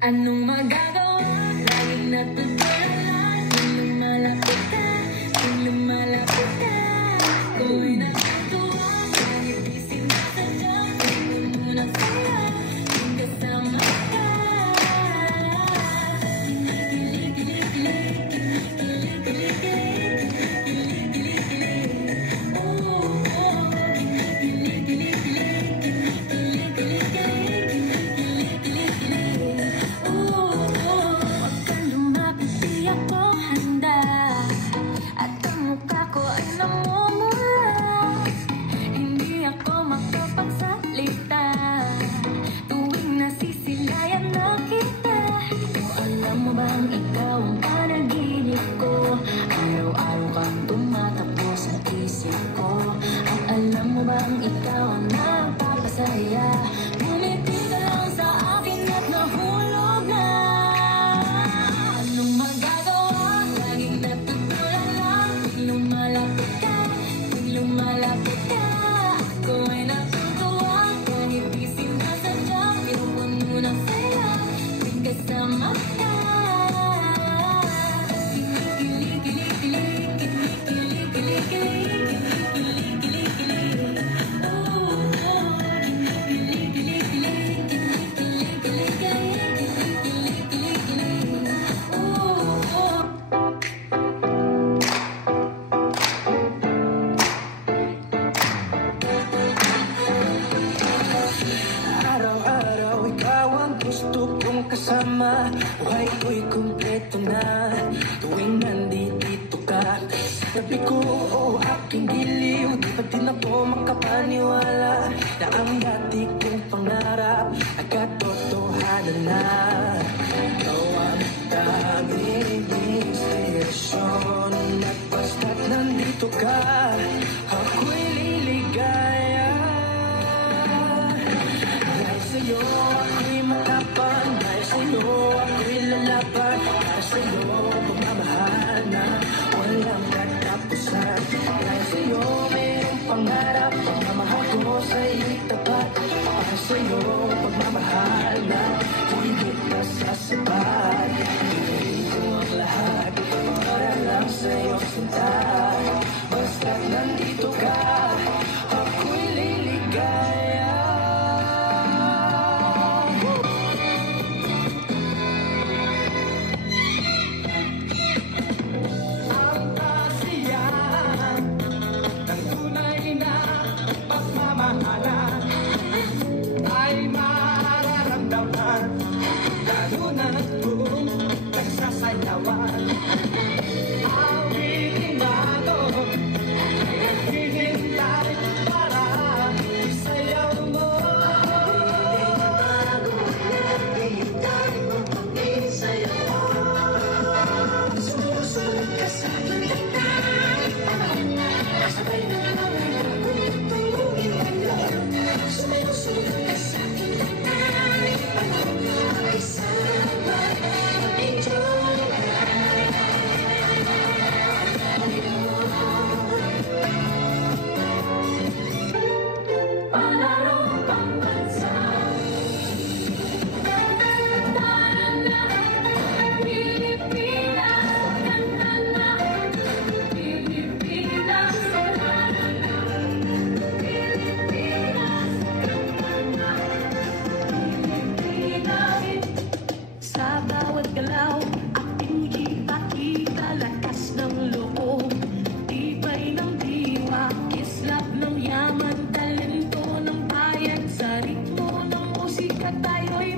Anong magagawa? Laging natutulala. Kung lumalapit ka, kung lumalapit ka, ako'y natutuwa. Kahit di sinasadya, tingin mo na saya, kung kasama ka. Kasama, buhay ko'y kumpleto na tuwing nandito ka sa tabi ko o aking giliw. Di pa din ako makapaniwala na ang dati kong pangarap ay katotohanan na. Ikaw ang tanging inspirasyon at basta't nandito ka, ako'y liligaya. Dahil sa'yo ako'y matapang, dahil sa'yo ako'y lalaban, dahil sa'yo pagmamahal na walang katapusan. Dahil sa'yo mayroong pangarap, pagmamahal ko sa'yo'y tapat. Dahil sa'yo pagmamahal na higit na sasapat. Ibigay ko ang lahat para lang sa'yo sinta. Basta't nandito ka, ako'y liligaya. Tayo'y